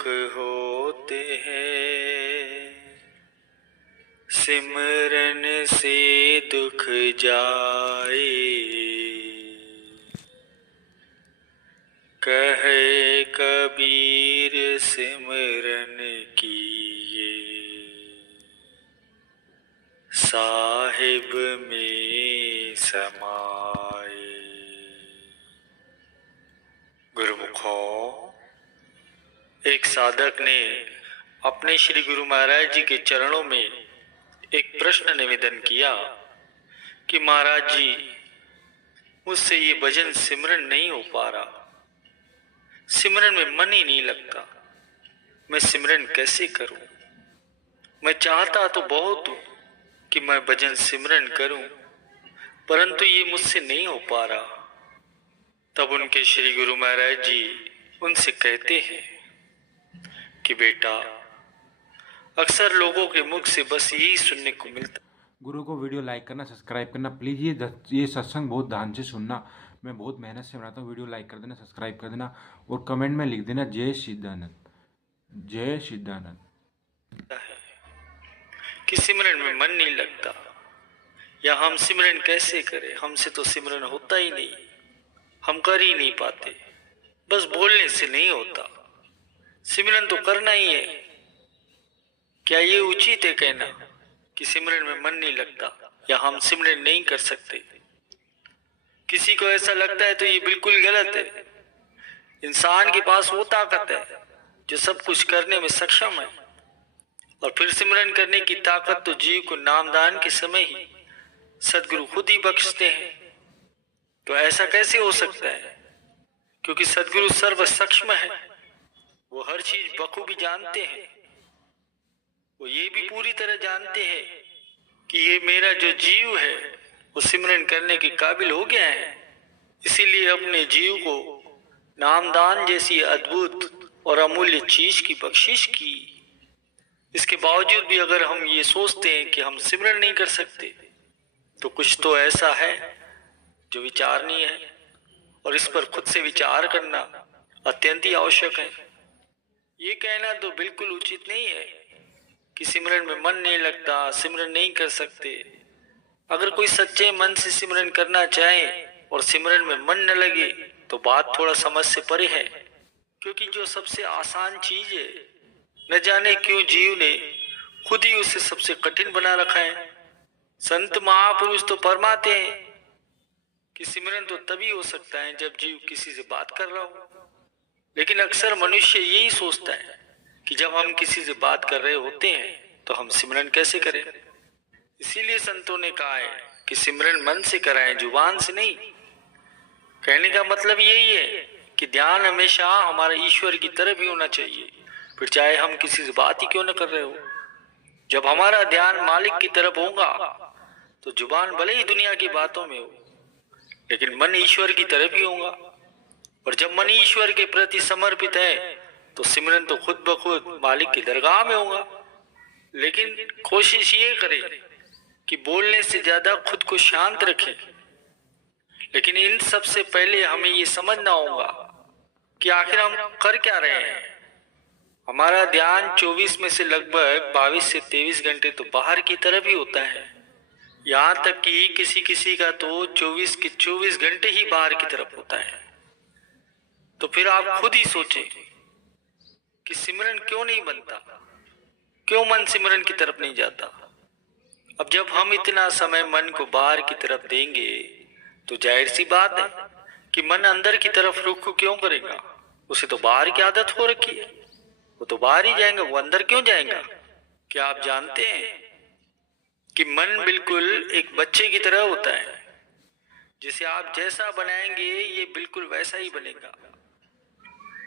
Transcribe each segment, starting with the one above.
सुख होते हैं, सिमरन से दुख जाए। कहे कबीर सिमरन कीए, साहिब में समाए। गुरुमुखों, एक साधक ने अपने श्री गुरु महाराज जी के चरणों में एक प्रश्न निवेदन किया कि महाराज जी, मुझसे ये भजन सिमरन नहीं हो पा रहा, सिमरन में मन ही नहीं लगता, मैं सिमरन कैसे करूं? मैं चाहता तो बहुत हूं कि मैं भजन सिमरन करूं, परंतु ये मुझसे नहीं हो पा रहा। तब उनके श्री गुरु महाराज जी उनसे कहते हैं कि बेटा, अक्सर लोगों के मुख से बस यही सुनने को मिलता। गुरु को वीडियो लाइक करना, सब्सक्राइब करना प्लीज़। ये सत्संग बहुत ध्यान से सुनना, मैं बहुत मेहनत से बनाता हूँ। वीडियो लाइक कर देना, सब्सक्राइब कर देना और कमेंट में लिख देना जय सिद्धानंद, जय सिद्धानंद। कि सिमरन में मन नहीं लगता, या हम सिमरन कैसे करें, हमसे तो सिमरन होता ही नहीं, हम कर ही नहीं पाते, बस बोलने से नहीं होता, सिमरन तो करना ही है। क्या ये उचित है कहना कि सिमरन में मन नहीं लगता या हम सिमरन नहीं कर सकते? किसी को ऐसा लगता है तो ये बिल्कुल गलत है। इंसान के पास वो ताकत है जो सब कुछ करने में सक्षम है, और फिर सिमरन करने की ताकत तो जीव को नामदान के समय ही सदगुरु खुद ही बख्शते हैं। तो ऐसा कैसे हो सकता है? क्योंकि सदगुरु सर्व सक्षम है, वो हर चीज बखूबी जानते हैं। वो ये भी पूरी तरह जानते हैं कि ये मेरा जो जीव है वो सिमरन करने के काबिल हो गया है, इसीलिए अपने जीव को नामदान जैसी अद्भुत और अमूल्य चीज की बख्शिश की। इसके बावजूद भी अगर हम ये सोचते हैं कि हम सिमरन नहीं कर सकते, तो कुछ तो ऐसा है जो विचारणीय है, और इस पर खुद से विचार करना अत्यंत ही आवश्यक है। ये कहना तो बिल्कुल उचित नहीं है कि सिमरन में मन नहीं लगता, सिमरन नहीं कर सकते। अगर कोई सच्चे मन से सिमरन करना चाहे और सिमरन में मन न लगे तो बात थोड़ा समझ से परे है, क्योंकि जो सबसे आसान चीज है, न जाने क्यों जीव ने खुद ही उसे सबसे कठिन बना रखा है। संत महापुरुष तो फरमाते हैं कि सिमरन तो तभी हो सकता है जब जीव किसी से बात कर रहा हो, लेकिन अक्सर मनुष्य यही सोचता है कि जब हम किसी से बात कर रहे होते हैं तो हम सिमरन कैसे करें। इसीलिए संतों ने कहा है कि सिमरन मन से कराएं, जुबान से नहीं। कहने का मतलब यही है कि ध्यान हमेशा हमारे ईश्वर की तरफ ही होना चाहिए, फिर चाहे हम किसी से बात ही क्यों न कर रहे हो। जब हमारा ध्यान मालिक की तरफ होगा तो जुबान भले ही दुनिया की बातों में हो, लेकिन मन ईश्वर की तरफ ही होगा। और जब मन ईश्वर के प्रति समर्पित है तो सिमरन तो खुद ब खुद मालिक की दरगाह में होगा। लेकिन कोशिश ये करें कि बोलने से ज्यादा खुद को शांत रखें। लेकिन इन सब से पहले हमें ये समझना होगा कि आखिर हम कर क्या रहे हैं। हमारा ध्यान 24 में से लगभग 22 से 23 घंटे तो बाहर की तरफ ही होता है। यहाँ तक कि किसी का तो 24 के 24 घंटे ही बाहर की तरफ होता है। तो फिर आप खुद ही सोचें कि सिमरन क्यों नहीं बनता, क्यों मन सिमरन की तरफ नहीं जाता। अब जब हम इतना समय मन को बाहर की तरफ देंगे तो जाहिर सी बात है कि मन अंदर की तरफ रुख क्यों करेगा। उसे तो बाहर की आदत हो रखी है, वो तो बाहर ही जाएगा, वो अंदर क्यों जाएगा। क्या आप जानते हैं कि मन बिल्कुल एक बच्चे की तरह होता है, जिसे आप जैसा बनाएंगे ये बिल्कुल वैसा ही बनेगा।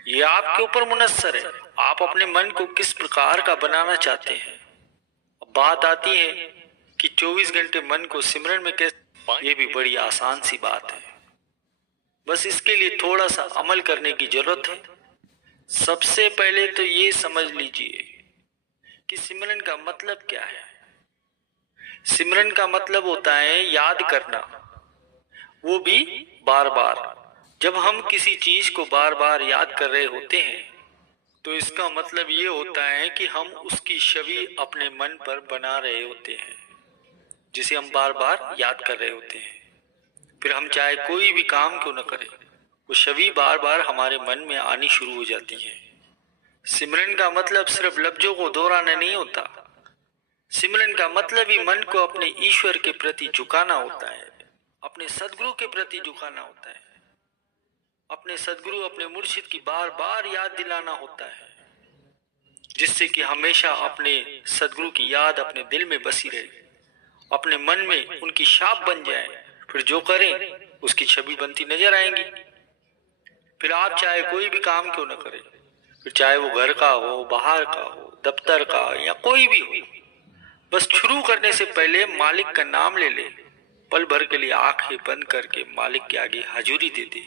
ये आपके ऊपर मुनस्सर है, आप अपने मन को किस प्रकार का बनाना चाहते हैं। अब बात आती है कि 24 घंटे मन को सिमरन में कैसे, ये भी बड़ी आसान सी बात है। बस इसके लिए थोड़ा सा अमल करने की जरूरत है। सबसे पहले तो ये समझ लीजिए कि सिमरन का मतलब क्या है। सिमरन का मतलब होता है याद करना, वो भी बार बार। जब हम किसी चीज को बार बार याद कर रहे होते हैं तो इसका मतलब ये होता है कि हम उसकी छवि अपने मन पर बना रहे होते हैं, जिसे हम बार बार याद कर रहे होते हैं। फिर हम चाहे कोई भी काम क्यों न करें, वो छवि बार बार हमारे मन में आनी शुरू हो जाती है। सिमरन का मतलब सिर्फ लफ्जों को दोहराना नहीं होता। सिमरन का मतलब ही मन को अपने ईश्वर के प्रति झुकाना होता है, अपने सदगुरु के प्रति झुकाना होता है, अपने सदगुरु अपने मुर्शिद की बार बार याद दिलाना होता है, जिससे कि हमेशा अपने सदगुरु की याद अपने दिल में बसी रहे, अपने मन में उनकी छाप बन जाए। फिर जो करें उसकी छवि बनती नजर आएंगी। फिर आप चाहे कोई भी काम क्यों न करें, फिर चाहे वो घर का हो, बाहर का हो, दफ्तर का या कोई भी हो, बस शुरू करने से पहले मालिक का नाम ले ले। पल भर के लिए आंखें बंद करके मालिक के आगे हाजुरी दे दे।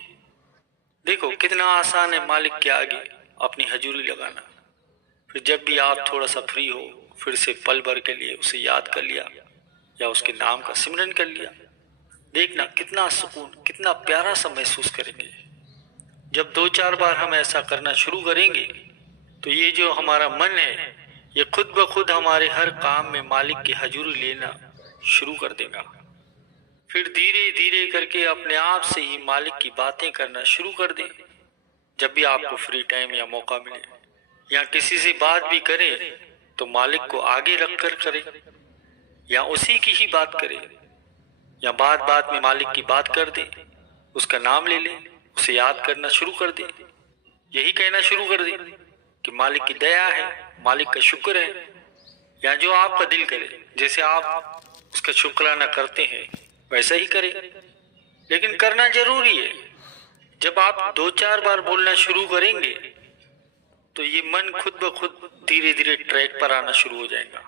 देखो कितना आसान है मालिक के आगे अपनी हाजुरी लगाना। फिर जब भी आप थोड़ा सा फ्री हो, फिर से पल भर के लिए उसे याद कर लिया या उसके नाम का सिमरन कर लिया। देखना कितना सुकून, कितना प्यारा सा महसूस करेंगे। जब 2-4 बार हम ऐसा करना शुरू करेंगे तो ये जो हमारा मन है, ये खुद ब खुद हमारे हर काम में मालिक की हाजुरी लेना शुरू कर देगा। फिर धीरे धीरे करके अपने आप से ही मालिक की बातें करना शुरू कर दें। जब भी आपको फ्री टाइम या मौका मिले या किसी से बात भी करें तो मालिक को आगे रखकर करें या उसी की ही बात करें, या बात बात में मालिक की बात कर दें, उसका नाम ले लें, उसे याद करना शुरू कर दें, यही कहना शुरू कर दें कि मालिक की दया है, मालिक का शुक्र है, या जो आपका दिल करे। जैसे आप उसका शुक्राना करते हैं वैसा ही करें, लेकिन करना जरूरी है। जब आप 2-4 बार बोलना शुरू करेंगे तो ये मन खुद ब खुद धीरे धीरे ट्रैक पर आना शुरू हो जाएगा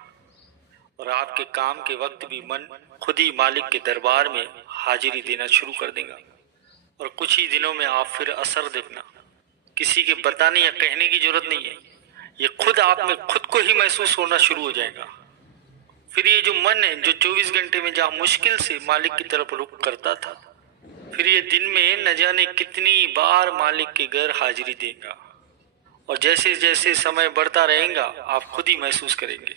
और आपके काम के वक्त भी मन खुद ही मालिक के दरबार में हाजिरी देना शुरू कर देगा। और कुछ ही दिनों में आप फिर असर देखना, किसी के बताने या कहने की जरूरत नहीं है, ये खुद आप में खुद को ही महसूस होना शुरू हो जाएगा। फिर ये जो मन है जो 24 घंटे में जहाँ मुश्किल से मालिक की तरफ रुख करता था, फिर ये दिन में न जाने कितनी बार मालिक के घर हाजिरी देगा। और जैसे जैसे समय बढ़ता रहेगा आप खुद ही महसूस करेंगे।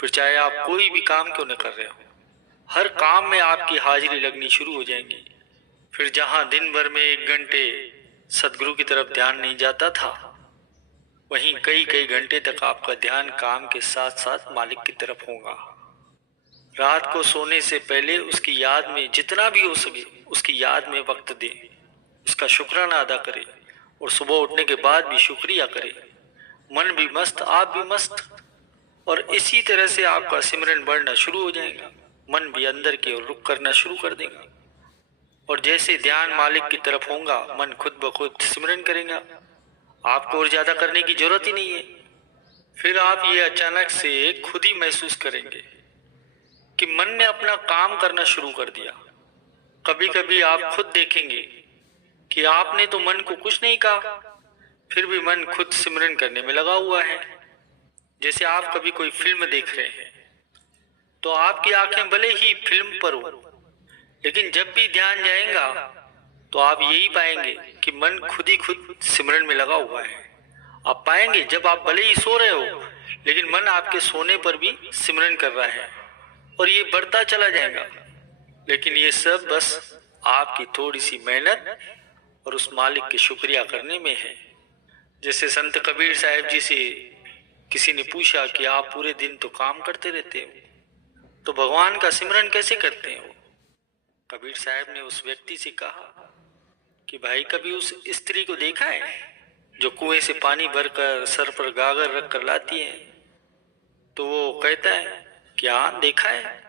फिर चाहे आप कोई भी काम क्यों न कर रहे हो, हर काम में आपकी हाजिरी लगनी शुरू हो जाएंगी। फिर जहाँ दिन भर में 1 घंटे सदगुरु की तरफ ध्यान नहीं जाता था, वहीं कई कई घंटे तक आपका ध्यान काम के साथ साथ मालिक की तरफ होगा। रात को सोने से पहले उसकी याद में जितना भी हो सके उसकी याद में वक्त दें, उसका शुक्राना अदा करें और सुबह उठने के बाद भी शुक्रिया करें। मन भी मस्त, आप भी मस्त, और इसी तरह से आपका सिमरन बढ़ना शुरू हो जाएगा। मन भी अंदर की ओर रुख करना शुरू कर देगा और जैसे ध्यान मालिक की तरफ होगा मन खुद ब खुद सिमरन करेगा। आपको और ज्यादा करने की जरूरत ही नहीं है। फिर आप ये अचानक से खुद ही महसूस करेंगे कि मन ने अपना काम करना शुरू कर दिया। कभी कभी आप खुद देखेंगे कि आपने तो मन को कुछ नहीं कहा, फिर भी मन खुद सिमरन करने में लगा हुआ है। जैसे आप कभी कोई फिल्म देख रहे हैं तो आपकी आंखें भले ही फिल्म पर हो, लेकिन जब भी ध्यान जाएगा तो आप यही पाएंगे कि मन खुद ही खुद सिमरन में लगा हुआ है। आप पाएंगे जब आप भले ही सो रहे हो लेकिन मन आपके सोने पर भी सिमरन कर रहा है और ये बढ़ता चला जाएगा। लेकिन ये सब बस आपकी थोड़ी सी मेहनत और उस मालिक के शुक्रिया करने में है। जैसे संत कबीर साहब जी से किसी ने पूछा कि आप पूरे दिन तो काम करते रहते हो, तो भगवान का सिमरन कैसे करते हो? कबीर साहब ने उस व्यक्ति से कहा कि भाई कभी उस स्त्री को देखा है जो कुएं से पानी भरकर सर पर गागर रख कर लाती है? तो वो कहता है कि हाँ देखा है।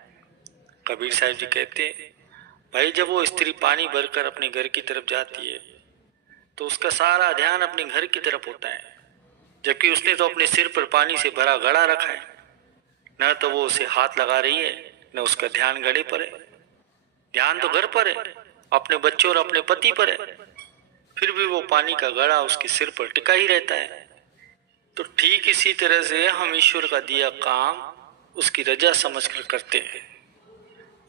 कबीर साहब जी कहते हैं भाई जब वो स्त्री पानी भरकर अपने घर की तरफ जाती है तो उसका सारा ध्यान अपने घर की तरफ होता है, जबकि उसने तो अपने सिर पर पानी से भरा घड़ा रखा है। न तो वो उसे हाथ लगा रही है न उसका ध्यान घड़े पर है। ध्यान तो घर पर है, अपने बच्चों और अपने पति पर है, फिर भी वो पानी का घड़ा उसके सिर पर टिका ही रहता है। तो ठीक इसी तरह से हम ईश्वर का दिया काम उसकी रजा समझकर करते हैं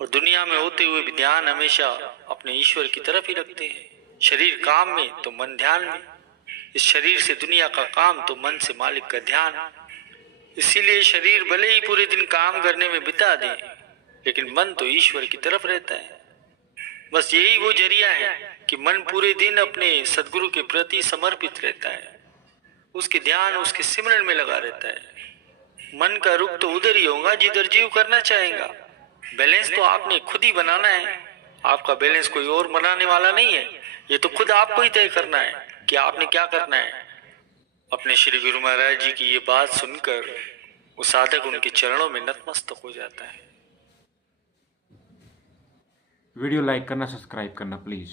और दुनिया में होते हुए भी ध्यान हमेशा अपने ईश्वर की तरफ ही रखते हैं। शरीर काम में तो मन ध्यान में। इस शरीर से दुनिया का काम तो मन से मालिक का ध्यान। इसीलिए शरीर भले ही पूरे दिन काम करने में बिता दे, लेकिन मन तो ईश्वर की तरफ रहता है। बस यही वो जरिया है कि मन पूरे दिन अपने सदगुरु के प्रति समर्पित रहता है, उसके ध्यान उसके सिमरन में लगा रहता है। मन का रुख तो उधर ही होगा जिधर जीव करना चाहेगा। बैलेंस तो आपने खुद ही बनाना है, आपका बैलेंस कोई और बनाने वाला नहीं है। ये तो खुद आपको ही तय करना है कि आपने क्या करना है। अपने श्री गुरु महाराज जी की ये बात सुनकर वो साधक उनके चरणों में नतमस्तक हो जाता है। वीडियो लाइक करना, सब्सक्राइब करना प्लीज़।